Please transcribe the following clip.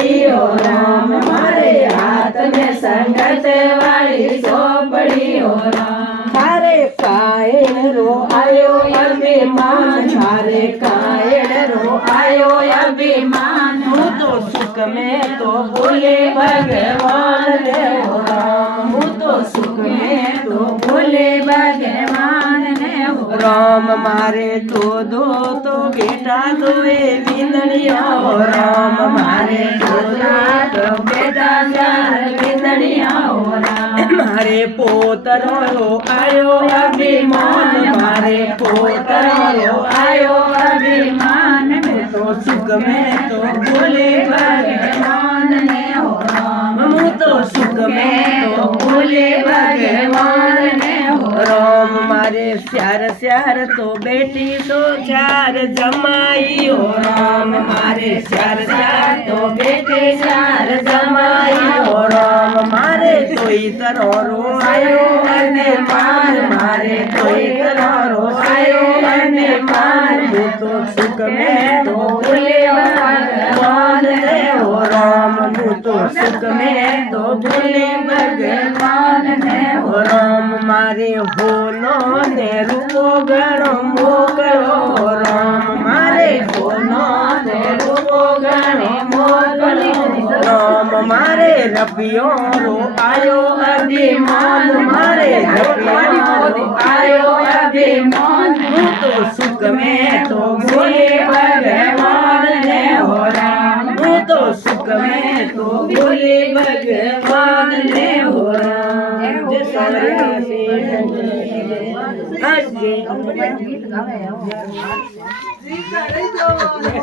ઓ રામ મારે હાથ में संगत वाली सोपड़ी ओ राम थारे कायड़ो आयो अभिमान थारे कायड़ो आयो अभिमान हूँ तो सुख में तो भूले भगवान ने हो राम हूँ तो सुख में तो भूले भगवान ने हो राम मारे दो तो बेटा दोए विंदड़िया हो राम मारे तो बेटा चार बिंदड़िया हो राम मारे पोतरो आयो अभिमान मारे पोतरो आयो अभिमान में तो सुख में तो भूले भगवान ने हो राम हूँ तो सुख में तो भूले भगवान ने हो राम मारे श्यार तो बेटी तो चार जमाई हो राम मारे श्यार तो बेटे चार जमाई हो राम मारे कोई तरो आयो अने मार मारे कोई तरो आयो अने मार हूँ तो सुख में तो भूले भगवान ने हो राम हूँ तो सुख में तो भूले भगवान ने हो हो राम मारे होनो ने रूपो गणो मोकलो राम मारे होनो ने रूपो गणो मोकलो राम मारे रबियो रो आयो अभिमान मारे रबियो रो आयो अभिमान हूँ तो सुख में तो भूले भगवान ने हो राम हूँ तो सुख में तो भूले भगवान ने हो राम जय सावरे